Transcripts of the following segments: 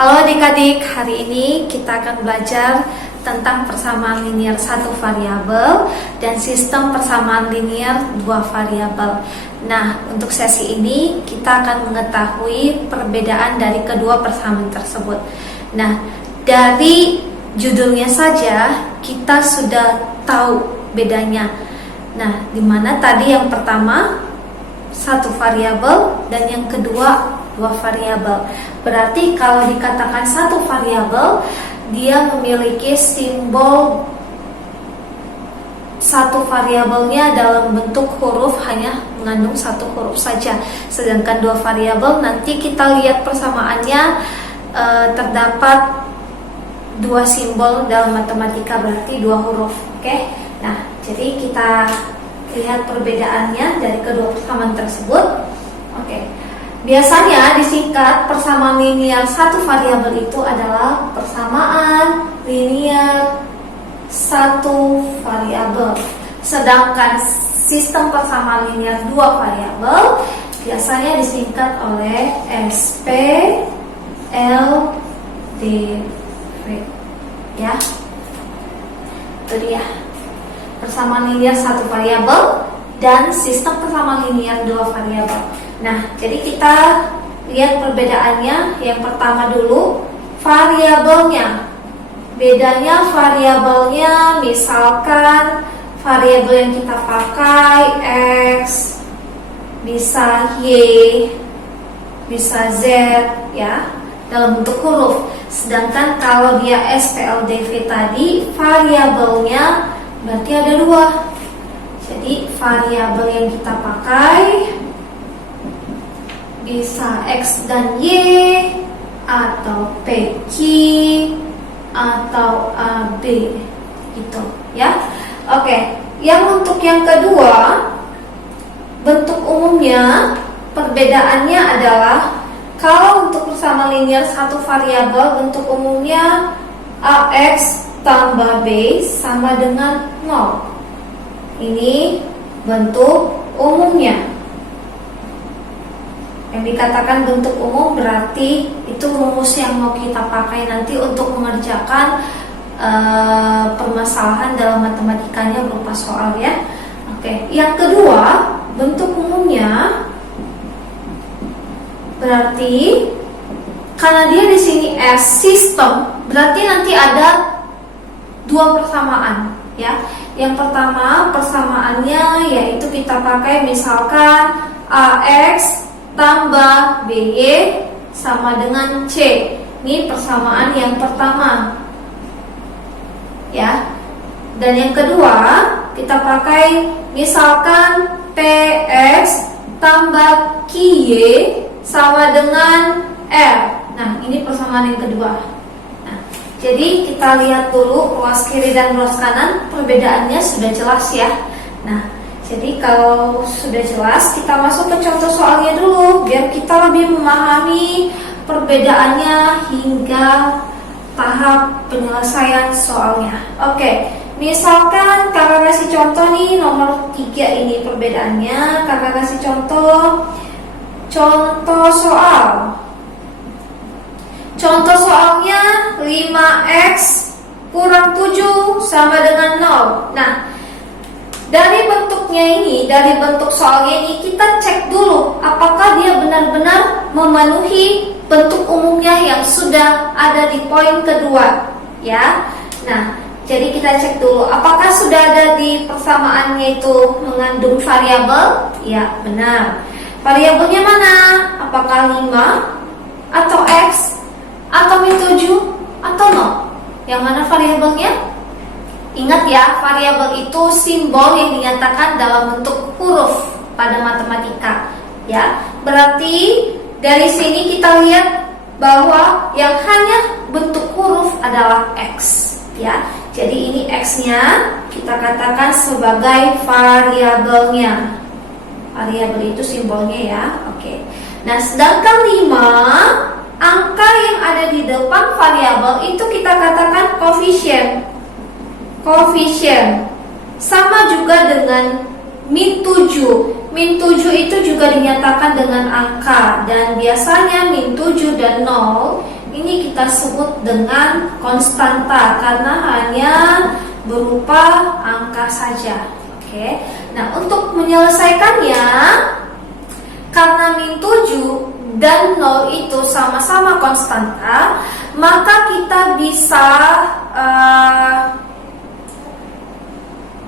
Halo adik-adik, hari ini kita akan belajar tentang persamaan linear satu variabel dan sistem persamaan linear dua variabel. Nah, untuk sesi ini kita akan mengetahui perbedaan dari kedua persamaan tersebut. Nah, dari judulnya saja kita sudah tahu bedanya. Nah, dimana tadi yang pertama satu variabel dan yang kedua dua variabel. Berarti kalau dikatakan satu variabel, dia memiliki simbol satu variabelnya dalam bentuk huruf, hanya mengandung satu huruf saja. Sedangkan dua variabel nanti kita lihat persamaannya terdapat dua simbol dalam matematika, berarti dua huruf. Oke. Nah, jadi kita lihat perbedaannya dari kedua persamaan tersebut. Oke. Biasanya disingkat persamaan linear satu variabel itu adalah persamaan linear satu variabel. Sedangkan sistem persamaan linear dua variabel biasanya disingkat oleh SPLDV. Ya, itu dia persamaan linear satu variabel dan sistem persamaan linear dua variabel. Nah, jadi kita lihat perbedaannya. Yang pertama dulu, variabelnya. Bedanya variabelnya, misalkan variabel yang kita pakai X, bisa Y, bisa Z, ya, dalam bentuk huruf. Sedangkan kalau dia SPLDV tadi, variabelnya berarti ada dua. Jadi variabel yang kita pakai bisa X dan Y, atau PQ, atau AB, gitu ya. Oke, yang untuk yang kedua, bentuk umumnya perbedaannya adalah kalau untuk persamaan linear satu variabel, bentuk umumnya AX tambah B sama dengan 0. Ini bentuk umumnya. Yang dikatakan bentuk umum berarti itu rumus yang mau kita pakai nanti untuk mengerjakan permasalahan dalam matematikanya berupa soal, ya. Oke, yang kedua, bentuk umumnya berarti karena dia di sini S sistem, berarti nanti ada dua persamaan, ya. Yang pertama persamaannya yaitu kita pakai misalkan AX tambah BY sama dengan C. Ini persamaan yang pertama, ya. Dan yang kedua kita pakai misalkan PX tambah QY sama dengan R. Nah, ini persamaan yang kedua. Nah, jadi kita lihat dulu ruas kiri dan ruas kanan, perbedaannya sudah jelas, ya. Nah, jadi kalau sudah jelas, kita masuk ke contoh soalnya dulu biar kita lebih memahami perbedaannya hingga tahap penyelesaian soalnya. Oke, misalkan kakak kasih contoh nih nomor 3 ini perbedaannya. Kakak kasih contoh soal. Contoh soalnya 5x kurang 7 sama dengan 0. Nah, dari bentuknya ini, dari bentuk soalnya ini, kita cek dulu apakah dia benar-benar memenuhi bentuk umumnya yang sudah ada di poin kedua, ya. Nah, jadi kita cek dulu apakah sudah ada di persamaannya itu mengandung variabel? Ya, benar. Variabelnya mana? Apakah 5 atau X atau min 7 atau 0? Yang mana variabelnya? Ingat ya, variabel itu simbol yang dinyatakan dalam bentuk huruf pada matematika, ya. Berarti dari sini kita lihat bahwa yang hanya bentuk huruf adalah X, ya. Jadi ini X-nya kita katakan sebagai variabelnya. Variabel itu simbolnya, ya. Oke. Nah, sedangkan 5, angka yang ada di depan variabel itu kita katakan koefisien. Sama juga dengan min 7. Min 7 itu juga dinyatakan dengan angka, dan biasanya min 7 dan 0 ini kita sebut dengan konstanta karena hanya berupa angka saja. Oke. Nah, untuk menyelesaikannya, karena min 7 dan 0 itu sama-sama konstanta, maka kita bisa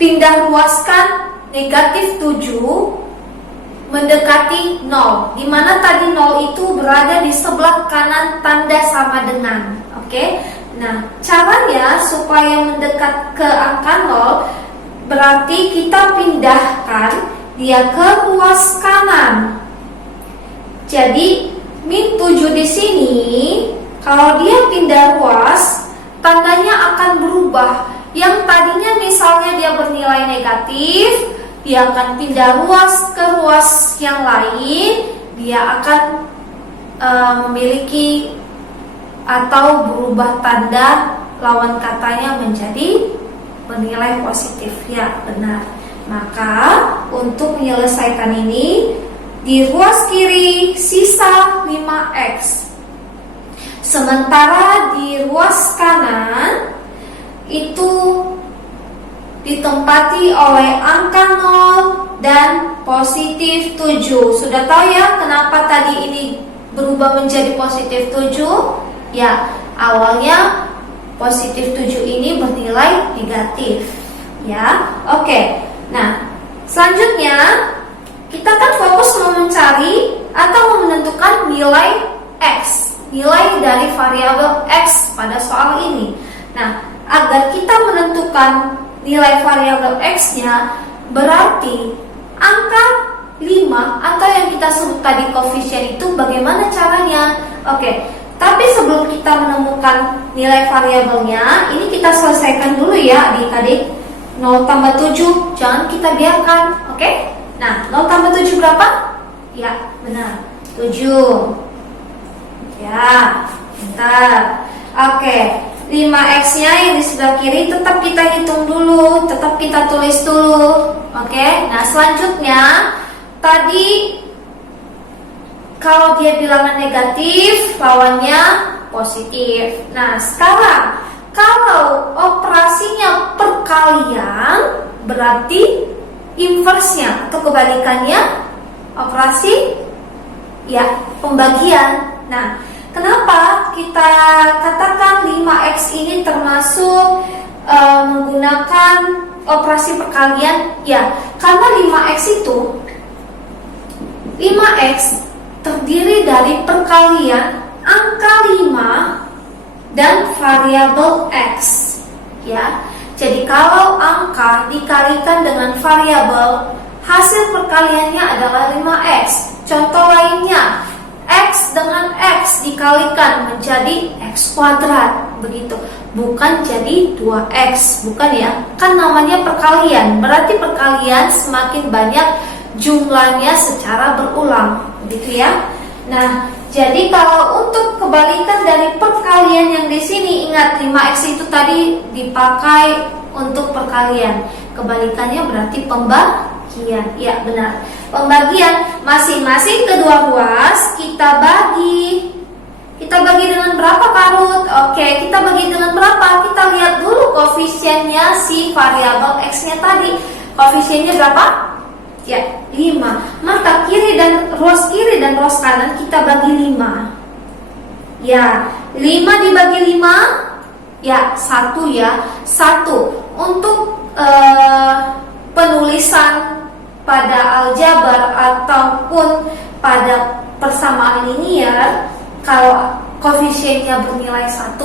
pindah ruaskan negatif 7 mendekati 0, di mana tadi 0 itu berada di sebelah kanan tanda sama dengan. Oke. Nah, caranya supaya mendekat ke angka 0 berarti kita pindahkan dia ke ruas kanan. Jadi min 7 di sini kalau dia pindah ruas, tandanya akan berubah. Yang tadinya misalnya dia bernilai negatif, dia akan pindah ruas ke ruas yang lain, dia akan memiliki atau berubah tanda lawan katanya menjadi bernilai positif. Ya, benar. Maka untuk menyelesaikan ini, di ruas kiri sisa 5x. Sementara di ruas kanan itu ditempati oleh angka 0 dan positif 7. Sudah tahu ya kenapa tadi ini berubah menjadi positif 7? Ya, awalnya positif 7 ini bernilai negatif. Ya, oke. Nah, selanjutnya kita kan fokus mau mencari atau mau menentukan nilai x, nilai dari variabel x pada soal ini. Nah, agar kita menentukan nilai variabel x-nya, berarti angka 5 atau yang kita sebut tadi koefisien itu bagaimana caranya? Oke. Tapi sebelum kita menemukan nilai variabelnya, ini kita selesaikan dulu ya adik-adik. 0 tambah 7 jangan kita biarkan. Oke? Nah, 0 tambah 7 berapa? Ya, benar, 7. Ya, bentar. Oke, 5x-nya yang di sebelah kiri tetap kita hitung dulu, tetap kita tulis dulu. Oke, nah selanjutnya tadi kalau dia bilangan negatif, lawannya positif. Nah, sekarang kalau operasinya perkalian, berarti inversnya atau kebalikannya operasi ya pembagian. Nah, kenapa kita katakan 5x ini termasuk menggunakan operasi perkalian? Ya, karena 5x terdiri dari perkalian angka 5 dan variabel x. Ya, jadi kalau angka dikalikan dengan variabel, hasil perkaliannya adalah 5x. Contoh lainnya, x dengan x dikalikan menjadi x kuadrat, begitu. Bukan jadi 2x, bukan ya. Kan namanya perkalian, berarti perkalian semakin banyak jumlahnya secara berulang, begitu ya. Nah, jadi kalau untuk kebalikan dari perkalian yang di sini, ingat 5x itu tadi dipakai untuk perkalian. Kebalikannya berarti pembagian. Ya, benar. Pembagian masing-masing kedua ruas kita bagi. Kita bagi dengan berapa, Karut? Oke, kita bagi dengan berapa? Kita lihat dulu koefisiennya si variabel x-nya tadi. Koefisiennya berapa? Ya, 5. Maka ruas kiri dan ruas kanan kita bagi 5. Ya, 5 dibagi 5, ya 1 ya. 1. Untuk penulisan pada aljabar ataupun pada persamaan linear, kalau koefisiennya bernilai 1,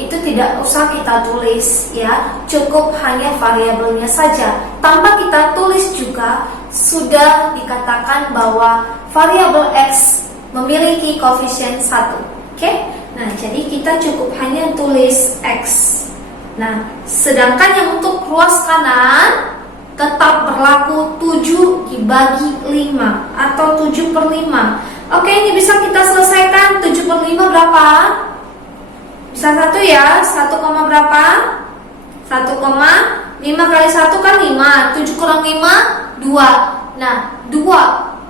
itu tidak usah kita tulis ya, cukup hanya variabelnya saja. Tanpa kita tulis juga sudah dikatakan bahwa variabel x memiliki koefisien 1. Oke? Nah, jadi kita cukup hanya tulis x. Nah, sedangkan yang untuk ruas kanan tetap berlaku 7 dibagi 5 atau 7 per 5. Oke, ini bisa kita selesaikan. 7 per 5 berapa? Bisa 1 ya. 1, berapa? 1,5 kali 1 kan 5. 7 kurang 5, 2. Nah, 2.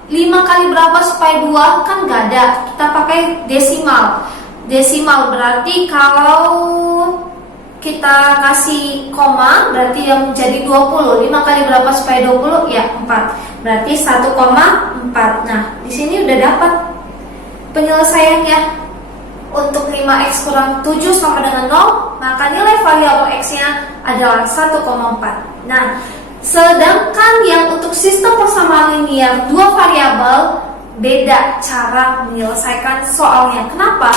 5 kali berapa supaya 2? Kan gak ada. Kita pakai desimal. desimal, berarti kalau kita kasih koma berarti yang jadi 20. 5 kali berapa supaya 20? Ya 4. Berarti 1,4. Nah, di sini udah dapat penyelesaiannya. Untuk 5x kurang 7 sama dengan 0, maka nilai variabel x-nya adalah 1,4. Nah, sedangkan yang untuk sistem persamaan linear dua variabel, beda cara menyelesaikan soalnya. Kenapa?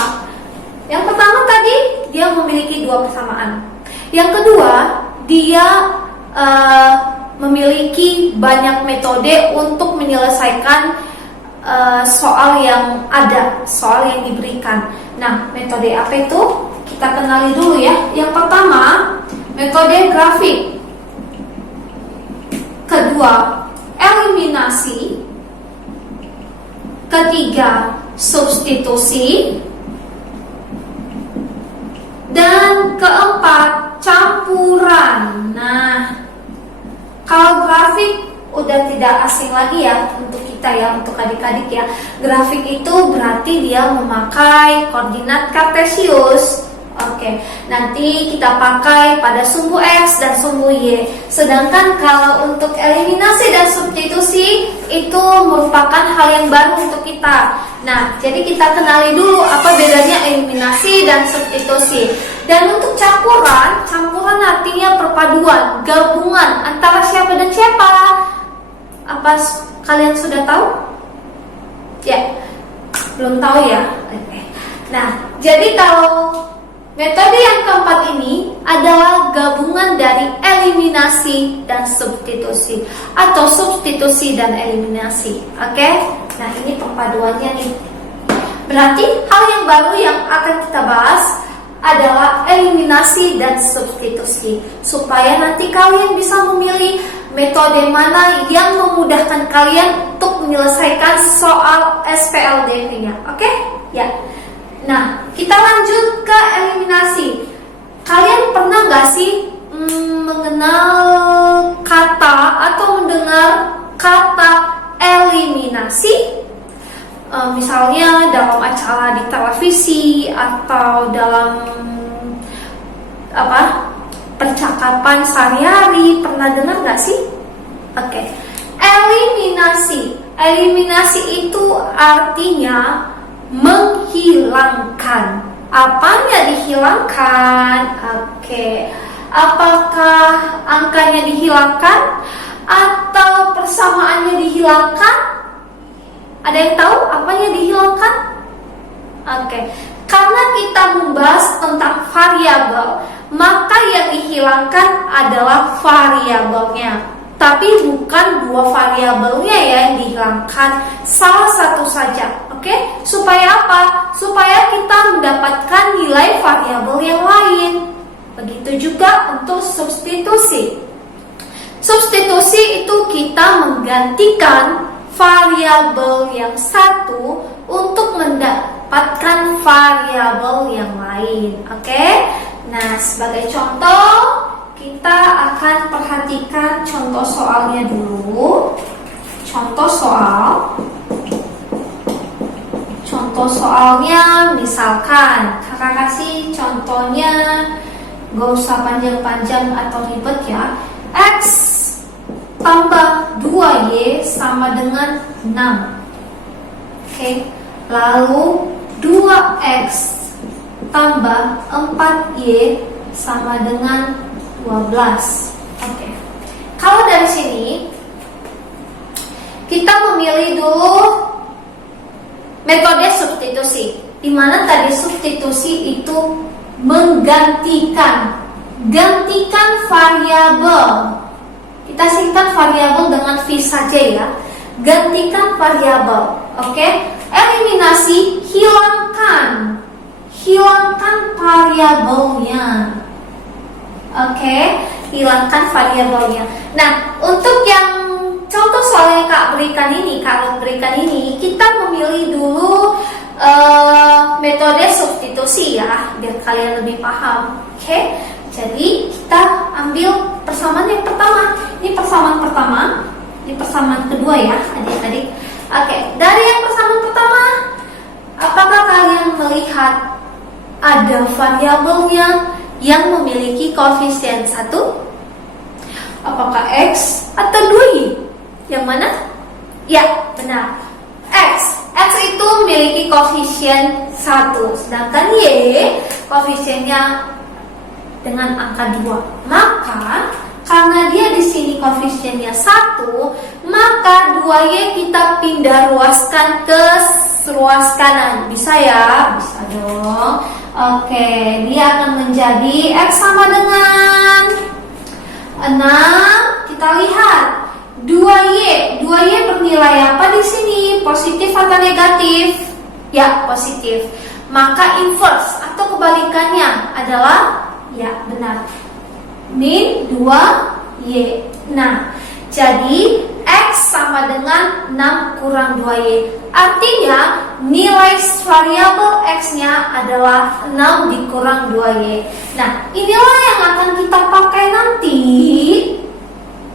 Yang pertama tadi dia memiliki dua persamaan. Yang kedua, dia memiliki banyak metode untuk menyelesaikan soal yang ada, soal yang diberikan. Nah, metode apa itu? Kita kenali dulu ya. Yang pertama, metode grafik. Kedua, eliminasi. Ketiga, substitusi. Dan keempat, campuran. Nah, kalau grafik udah tidak asing lagi ya untuk kita ya, untuk adik-adik ya. Grafik itu berarti dia memakai koordinat kartesius. Oke, nanti kita pakai pada sumbu X dan sumbu Y. Sedangkan kalau untuk eliminasi dan substitusi itu merupakan hal yang baru untuk kita. Nah, jadi kita kenali dulu apa bedanya eliminasi dan substitusi. Dan untuk campuran, campuran artinya perpaduan, gabungan antara siapa dan siapa. Apa kalian sudah tahu? Ya, belum tahu ya. Oke. Nah, jadi kalau metode yang keempat ini adalah gabungan dari eliminasi dan substitusi atau substitusi dan eliminasi. Oke? Nah, ini perpaduannya nih. Berarti hal yang baru yang akan kita bahas adalah eliminasi dan substitusi, supaya nanti kalian bisa memilih metode mana yang memudahkan kalian untuk menyelesaikan soal SPLDT-nya. Oke? Ya. Nah, kita lanjut ke eliminasi. Kalian pernah nggak sih mengenal kata atau mendengar kata eliminasi? Misalnya dalam acara di televisi atau dalam percakapan sehari-hari, pernah dengar nggak sih? Oke. Eliminasi. Eliminasi itu artinya menghilangkan. Apanya dihilangkan? Oke. Apakah angkanya dihilangkan atau persamaannya dihilangkan? Ada yang tahu apanya dihilangkan? Oke. Karena kita membahas tentang variabel, maka yang dihilangkan adalah variabelnya. Tapi bukan dua variabelnya ya yang dihilangkan, salah satu saja. Oke? Supaya apa? Supaya kita mendapatkan nilai variabel yang lain. Begitu juga untuk substitusi. Substitusi itu kita menggantikan variabel yang satu untuk mendapatkan variabel yang lain. Oke? Nah, sebagai contoh, kita akan perhatikan contoh soalnya dulu. Contoh soalnya misalkan kakak kasih contohnya, gak usah panjang-panjang atau ribet ya. X tambah 2Y sama dengan 6. Oke. Lalu 2X tambah 4Y sama dengan 12. Oke. Kalau dari sini kita memilih dulu metode substitusi, di mana tadi substitusi itu menggantikan variabel. Kita singkat variabel dengan V saja ya. Gantikan variabel. Oke? Eliminasi, hilangkan variabelnya. Oke? Hilangkan variabelnya. Nah, untuk yang contoh soal yang Kak berikan ini, kita memilih dulu metode substitusi ya, biar kalian lebih paham. Oke? Jadi kita ambil persamaan yang pertama. Ini persamaan pertama, ini persamaan kedua ya, adik-adik. Oke, dari yang persamaan pertama, apakah kalian melihat ada variabelnya yang memiliki koefisien 1? Apakah X atau 2Y? Yang mana? Ya, benar. X itu memiliki koefisien 1, sedangkan Y koefisiennya dengan angka 2. Maka karena dia di sini koefisiennya 1, maka 2Y kita pindah ruaskan ke ruas kanan. Bisa ya? Bisa dong. Oke, dia akan menjadi X sama dengan 6. Kita lihat 2Y bernilai apa di sini? Positif atau negatif? Ya, positif. Maka inverse atau kebalikannya adalah, ya benar, min 2Y. Nah, jadi X sama dengan 6 kurang 2Y. Artinya nilai variabel X-nya adalah 6 dikurang 2Y. Nah, inilah yang akan kita pakai nanti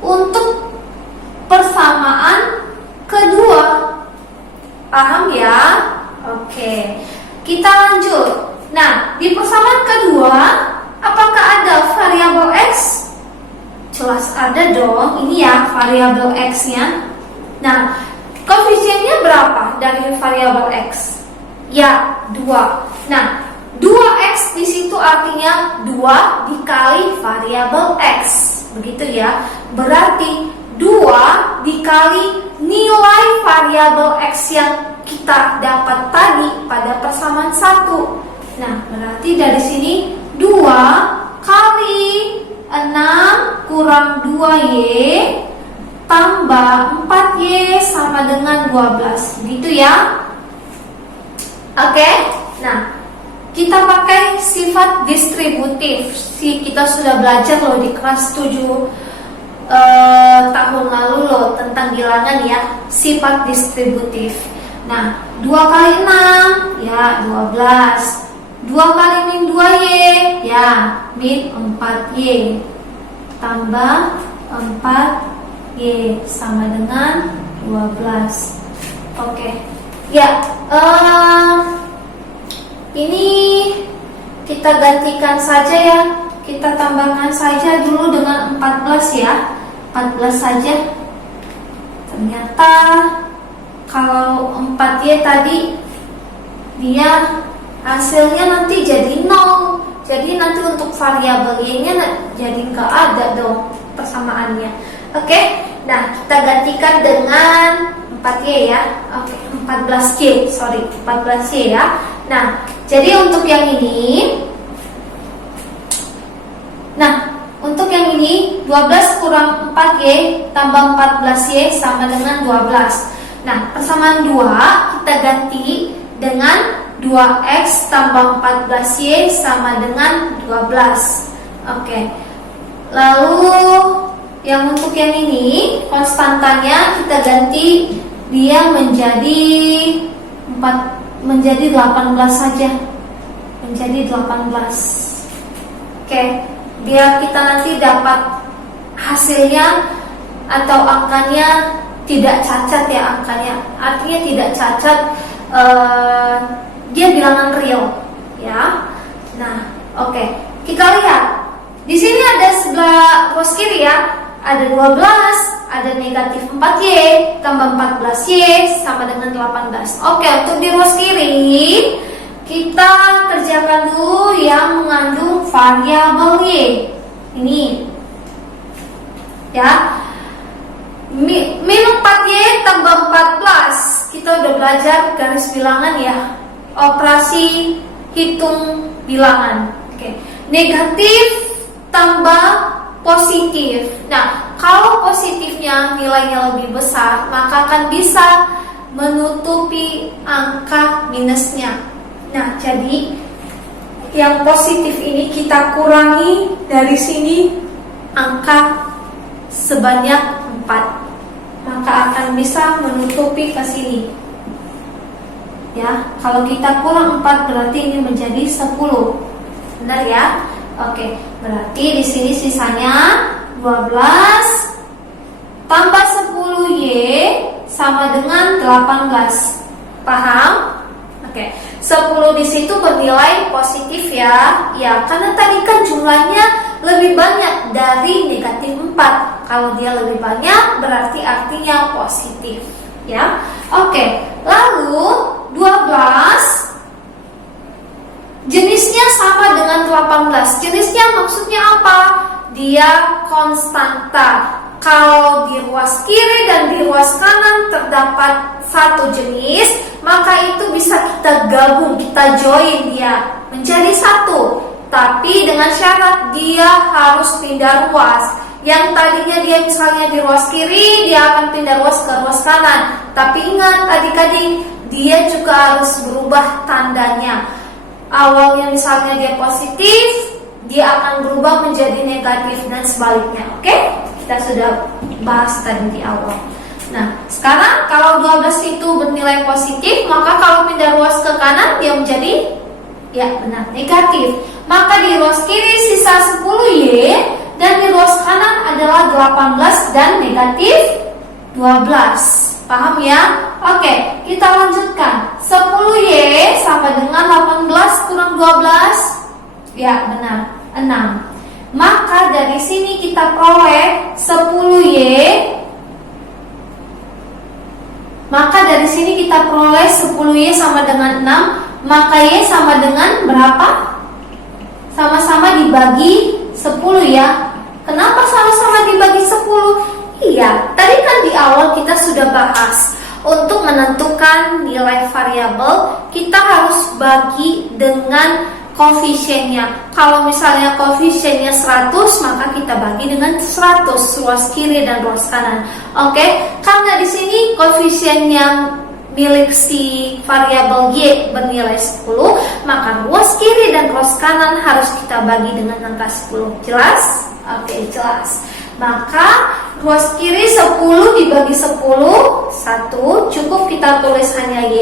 untuk persamaan kedua. Paham ya? Oke, kita lanjut. Nah, di persamaan kedua, apakah ada variabel X? Jelas ada dong. Ini ya variabel X-nya. Nah, koefisiennya berapa dari variabel X? Ya, 2. Nah, 2X di situ artinya 2 dikali variabel X. Begitu ya. Berarti 2 dikali nilai variabel X yang kita dapat tadi pada persamaan 1. Nah, berarti dari sini 2 kali 6 kurang 2Y tambah 4Y sama dengan 12. Begitu ya. Oke. Nah, kita pakai sifat distributif. Kita sudah belajar loh di kelas 7 tahun lalu loh tentang bilangan ya, sifat distributif. Nah, 2 kali 6 ya 12. 2 kali min 2Y ya min 4Y tambah 4Y sama dengan 12. Oke. Ya, ini kita gantikan saja ya. Kita tambahkan saja dulu dengan 14 ya. 14 saja. Ternyata kalau 4Y tadi dia hasilnya nanti jadi 0. Jadi nanti untuk variabel Y-nya jadi nggak ada dong persamaannya. Oke. Nah, kita gantikan dengan 4Y ya. Oke, 14Y. Sorry, 14Y ya. Nah, jadi untuk yang ini, untuk yang ini 12 kurang 4Y tambah 14Y sama dengan 12. Nah, persamaan 2 kita ganti dengan 2X tambah 14Y sama dengan 12. Oke. Lalu yang untuk yang ini konstantanya kita ganti dia menjadi 18 saja. Menjadi 18. Oke. Biar kita nanti dapat hasilnya atau angkanya tidak cacat ya angkanya. Artinya tidak cacat, dia bilangan real ya. Nah, oke. Kita lihat. Di sini ada sebelah ruas kiri ya. Ada 12, ada negatif 4Y tambah 14Y sama dengan 18. Oke, untuk di ruas kiri kita kerjakan dulu yang mengandung variabel Y. Ini ya. Min 4Y tambah 14. Kita udah belajar garis bilangan ya. Operasi hitung bilangan. Oke. Negatif tambah positif. Nah, kalau positifnya nilainya lebih besar, maka akan bisa menutupi angka minusnya. Nah, jadi yang positif ini kita kurangi dari sini angka sebanyak 4. Maka akan bisa menutupi ke sini. Ya, kalau kita kurang 4 berarti ini menjadi 10. Benar ya? Oke, berarti di sini sisanya 12 tambah 10Y sama dengan 18. Paham? Oke, 10 di situ bernilai positif ya. Ya, karena tadi kan jumlahnya lebih banyak dari negatif 4. Kalau dia lebih banyak berarti artinya positif ya. Oke, lalu 12 jenisnya sama dengan 18. Jenisnya maksudnya apa? Dia konstanta. Kalau di ruas kiri dan di ruas kanan terdapat satu jenis, maka itu bisa kita gabung, kita join dia menjadi satu. Tapi dengan syarat dia harus pindah ruas. Yang tadinya dia misalnya di ruas kiri, dia akan pindah ruas ke ruas kanan. Tapi ingat adik-adik, dia juga harus berubah tandanya. Awalnya misalnya dia positif, dia akan berubah menjadi negatif dan sebaliknya. Oke? Kita sudah bahas tadi di awal. Nah, sekarang kalau 12 itu bernilai positif, maka kalau pindah ruas ke kanan dia menjadi benar negatif. Maka di ruas kiri sisa 10Y dan di ruas kanan adalah 18 dan negatif 12. Paham ya? Oke, kita lanjutkan. 10Y sama dengan 18 kurang 12. Ya, benar. 6. Maka dari sini kita peroleh 10Y. Maka dari sini kita peroleh 10Y sama dengan 6. Maka Y sama dengan berapa? Sama-sama dibagi 10 ya. Kenapa sama-sama dibagi 10? Iya, tadi kan di awal kita sudah bahas. Untuk menentukan nilai variabel, kita harus bagi dengan koefisiennya. Kalau misalnya koefisiennya 100, maka kita bagi dengan 100 ruas kiri dan ruas kanan. Oke, karena di sini koefisien yang milik si variabel Y bernilai 10, maka ruas kiri dan ruas kanan harus kita bagi dengan angka 10. Jelas? Oke, jelas. Maka ruas kiri 10 dibagi 10, 1, cukup kita tulis hanya Y.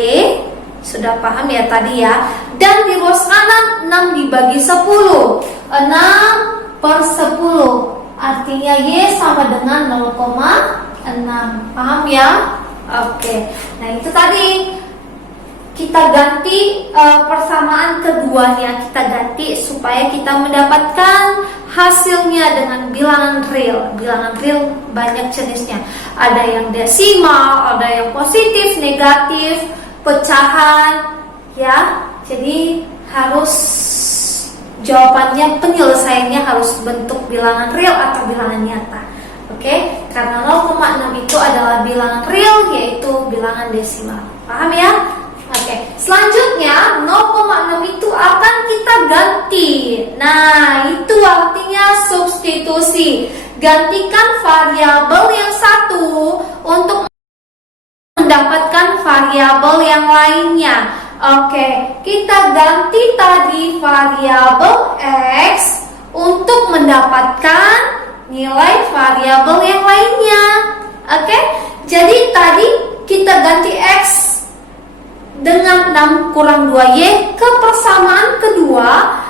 Sudah paham ya tadi ya. Dan di ruas kanan 6 dibagi 10, 6 per 10, artinya Y sama dengan 0,6. Paham ya? Oke. Nah itu tadi kita ganti persamaan keduanya, kita ganti supaya kita mendapatkan hasilnya dengan bilangan real. Bilangan real banyak jenisnya. Ada yang desimal, ada yang positif, negatif, pecahan, ya. Jadi harus jawabannya, penyelesaiannya harus bentuk bilangan real atau bilangan nyata. Oke, karena 0,6 itu adalah bilangan real, yaitu bilangan desimal. Paham ya? Oke, selanjutnya 0,6 itu akan kita ganti. Nah, itu artinya substitusi. Gantikan variabel yang satu untuk mendapatkan variabel yang lainnya. Oke, kita ganti tadi variabel X untuk mendapatkan nilai variabel yang lainnya. Oke, jadi tadi kita ganti X dengan 6 kurang 2Y ke persamaan kedua,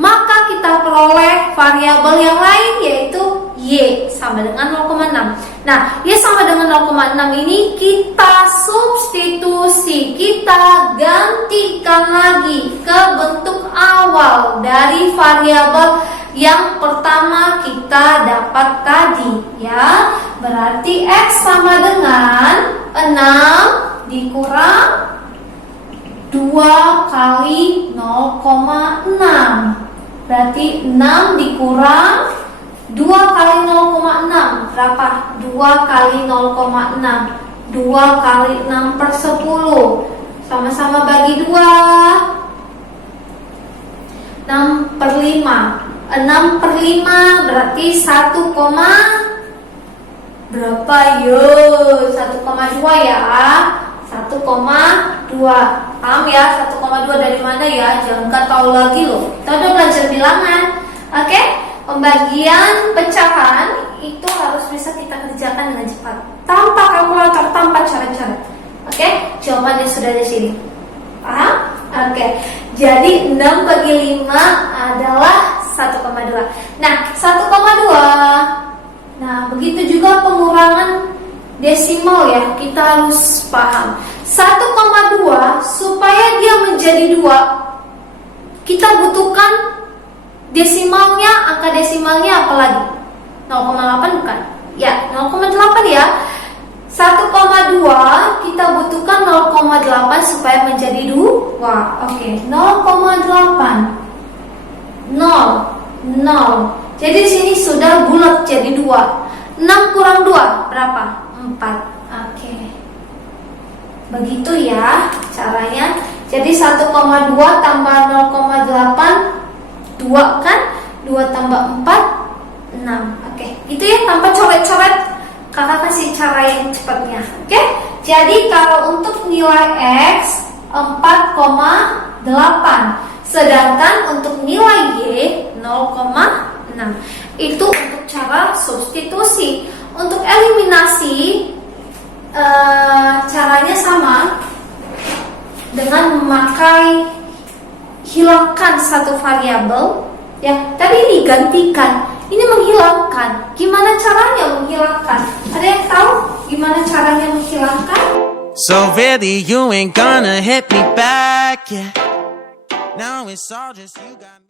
maka kita peroleh variabel yang lain yaitu Y sama dengan 0,6. Nah, Y sama dengan 0,6 ini kita substitusi, kita gantikan lagi ke bentuk awal dari variabel yang pertama kita dapat tadi ya. Berarti X sama dengan 6 dikurang 2 kali 0,6. Berarti 6 dikurang 2 kali 0,6 berapa? 2 kali 0,6, 2 kali 6 per 10. Sama-sama bagi 2, 6 per 5. 6 per 5 berarti 1, berapa yo? 1,2 ya. 1,2. Paham ya? 1,2 dari mana ya? Jangan nggak tahu lagi loh. Kita udah belajar bilangan. Oke? Pembagian pecahan itu harus bisa kita kerjakan dengan cepat, tanpa kalkulator, tanpa cara-cara. Oke? Jawabannya sudah di sini. Paham? Oke. Jadi 6 bagi 5 adalah 1,2. Nah, 1,2. Nah, begitu juga pengurangan desimal ya, kita harus paham. 1,2 supaya dia menjadi 2, kita butuhkan desimalnya, angka desimalnya apa lagi? 0,8 bukan? Ya, 0,8 ya. 1,2 kita butuhkan 0,8 supaya menjadi 2. Oke, 0,8. 0. Jadi di sini sudah bulat jadi 2. 6 kurang 2 berapa? 4. Oke. Begitu ya caranya. Jadi 1,2 tambah 0,8 2 kan? 2 tambah 4 6. Oke, itu ya tanpa coret-coret. Kakak kasih cara yang cepatnya. Oke? Jadi kalau untuk nilai X 4,8, sedangkan untuk nilai Y 0,6. Itu untuk cara substitusi. Untuk eliminasi caranya sama dengan memakai hilangkan satu variabel ya. Tadi ini gantikan, ini menghilangkan. Gimana caranya menghilangkan? Ada yang tahu gimana caranya menghilangkan? So really you ain't gonna hit me back, yeah. Now it's all just you got me.